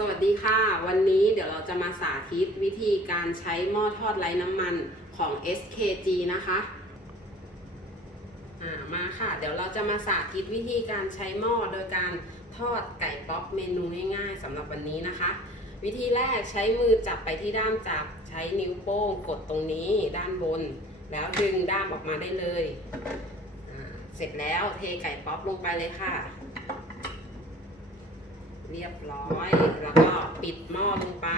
สวัสดีค่ะ วันนี้เดี๋ยวเราจะมาสาธิตวิธีการใช้หม้อทอดไร้น้ำมันของ SKG นะคะามาค่ะ เดี๋ยวเราจะมาสาธิตวิธีการใช้หม้อโดยการทอดไก่ป๊อปเมนูง่ายๆสำหรับวันนี้นะคะ วิธีแรกใช้มือจับไปที่ด้ามจับ ใช้นิ้วโป้งกดตรงนี้ด้านบน แล้วดึงด้ามออกมาได้เลย เสร็จแล้วเทไก่ป๊อปลงไปเลยค่ะ เรียบร้อย แล้วก็ปิดหม้อลงไป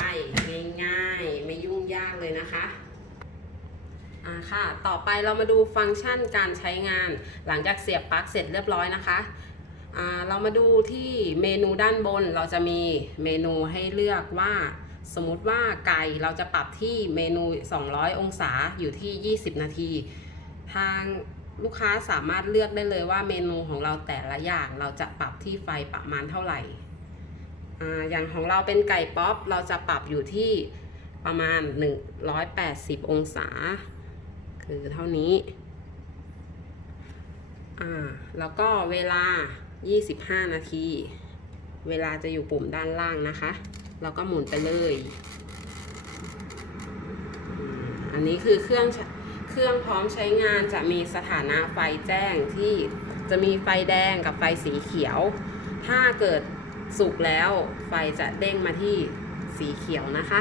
ง่ายๆ ไม่ยุ่งยากเลยนะคะอ่าค่ะ ต่อไปเรามาดูฟังก์ชันการใช้งาน หลังจากเสียบปลั๊กเสร็จเรียบร้อยนะคะอ่าเรามาดูที่เมนูด้านบนเราจะมีเมนูให้เลือกว่า สมมติว่าไก่เราจะปรับที่เมนู 200 องศาอยู่ที่ 20 นาที ทางลูกค้าสามารถเลือกได้เลยว่าเมนูของเราแต่ละอย่างเราจะปรับที่ไฟประมาณเท่าไหร่ อย่างของเราเป็นไก่ป๊อปเราจะปรับอยู่ที่ประมาณ 180 องศา คือเท่านี้ อ่า แล้วก็เวลา 25 นาที เวลาจะอยู่ปุ่มด้านล่างนะคะแล้วก็หมุนไปเลย อันนี้คือเครื่องเครื่องพร้อมใช้งานจะมีสถานะไฟแจ้งที่จะมีไฟแดงกับไฟสีเขียว ถ้าเกิด สุกแล้วไฟจะเด้งมาที่สีเขียวนะคะ